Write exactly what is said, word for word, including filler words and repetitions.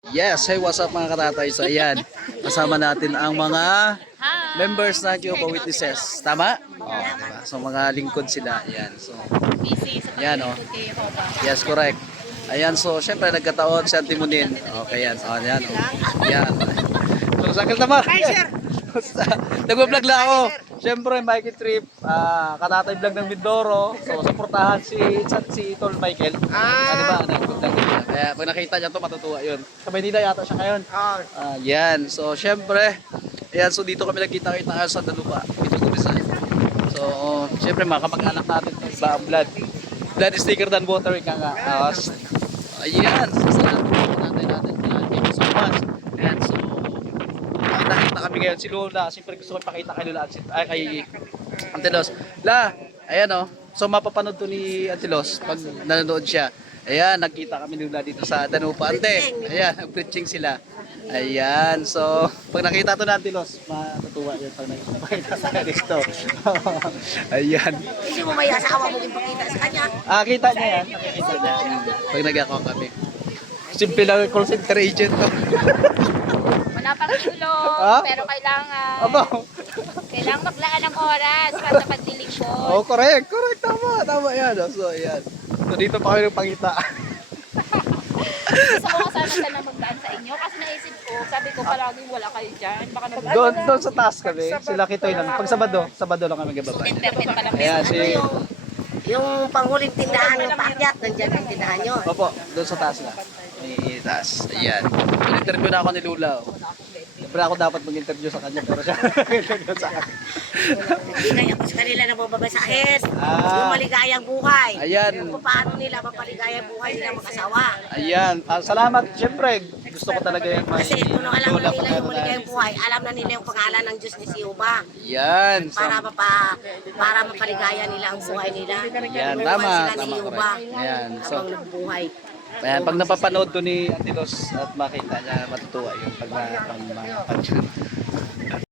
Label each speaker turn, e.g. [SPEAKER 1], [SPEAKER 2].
[SPEAKER 1] Yes, hey, what's up mga katatay? So ayan, kasama natin ang mga members ng Jehovah Witnesses. Tama? Oh, diba? So mga lingkod sila. Ayan. So,
[SPEAKER 2] Busy sa
[SPEAKER 1] yan oh.
[SPEAKER 2] paglilingkod kay Jehovah.
[SPEAKER 1] Yes, correct. Ayan, so syempre nagkataon si Auntie Munin. Okay, yan. Oh, ayan. Oh. Ayan. So, sakal naman.
[SPEAKER 3] Hi, sir!
[SPEAKER 1] Nagbablog lang ako. Siyempre, Mikey Trip, ah, katatay vlog ng Mindoro. So, suportahan si si Tol Michael. Ah, di ba? Nagbablog din niya. Kaya pag nakita niya to matutuwa yun. Sa Maynila yata siya ngayon.
[SPEAKER 3] Oh,
[SPEAKER 1] Ah, yan. So, siyempre, ayan, so dito kami nagkita-kita ngayon sa Dalupa. Dito ko bisa. So, siyempre, mga kamag-anak natin to, iba ang blood. Blood is thicker than water, ika nga. Ah, s- ayan. So, salamat po natin natin. Thank you so much. Ayan, so, nakita kami ngayon si Lola. Siyempre gusto ko ipakita kay Lola at si, ay, kay Antilos. La, ayan o. Oh. So mapapanood to ni Antilos pag nanonood siya. Ayan, nagkita kami ni Lola dito sa Danupa. Ante, ayan, nag-preaching sila. Ayan, so pag nakita to ni Antilos, matutuwa yun pag nakita sa kanya dito. Ayan.
[SPEAKER 3] hindi mo may asawa mo ipakita sa kanya.
[SPEAKER 1] Ah, kita niya yan. Nakikita niya. Pag nag-ako kami. Simple lang call center agent to.
[SPEAKER 2] Wala pang tulong,
[SPEAKER 1] Ha?
[SPEAKER 2] pero kailangan.
[SPEAKER 1] Aba.
[SPEAKER 2] Kailangan maglaan ng oras para sa paglilingkod.
[SPEAKER 1] Oh, correct, correct, tama, tama yan. So, ayan. So, dito pa kami nagpakita.
[SPEAKER 2] Gusto ko sana sana magdaan sa inyo kasi naisip ko, sabi ko palaging wala kayo dyan. Baka nag
[SPEAKER 1] Doon, doon sa taas kami, sila Kitoy lang. Pag Sabado, Sabado lang kami gababa.
[SPEAKER 2] internet pa lang.
[SPEAKER 1] Ayan, si...
[SPEAKER 3] Ano yung, yung panghuling tindahan ng pakyat, nandiyan yung tindahan nyo.
[SPEAKER 1] Opo, doon sa taas na. May taas. Ayan. In-interview na ako ni Lula. Oh. Siyempre ako dapat mag-interview sa kanya, pero siya nag-interview sa akin.
[SPEAKER 3] Hindi kaya ko sa kanila nabababasahin.
[SPEAKER 1] Ah.
[SPEAKER 3] Yung maligayang buhay.
[SPEAKER 1] Ayan.
[SPEAKER 3] Kung paano nila mapaligayang buhay nila mag-asawa.
[SPEAKER 1] Ayan. Ah, salamat. Siyempre, gusto ko talaga yung may
[SPEAKER 3] Kasi kung alam
[SPEAKER 1] Lola
[SPEAKER 3] na nila yung
[SPEAKER 1] pag-
[SPEAKER 3] maligayang buhay, alam na nila yung pangalan ng Diyos ni Jehovah.
[SPEAKER 1] Ayan. So,
[SPEAKER 3] Para mapa, para mapaligaya nila ang buhay nila.
[SPEAKER 1] ayan,
[SPEAKER 3] Mabuhay
[SPEAKER 1] tama.
[SPEAKER 3] sila ni
[SPEAKER 1] Tama,
[SPEAKER 3] Jehovah
[SPEAKER 1] correct. Ayan. So,
[SPEAKER 3] habang nagbuhay.
[SPEAKER 1] ayan, pag napapanood to ni Antilos at makita niya, matutuwa yun pag na, pag, pag, pag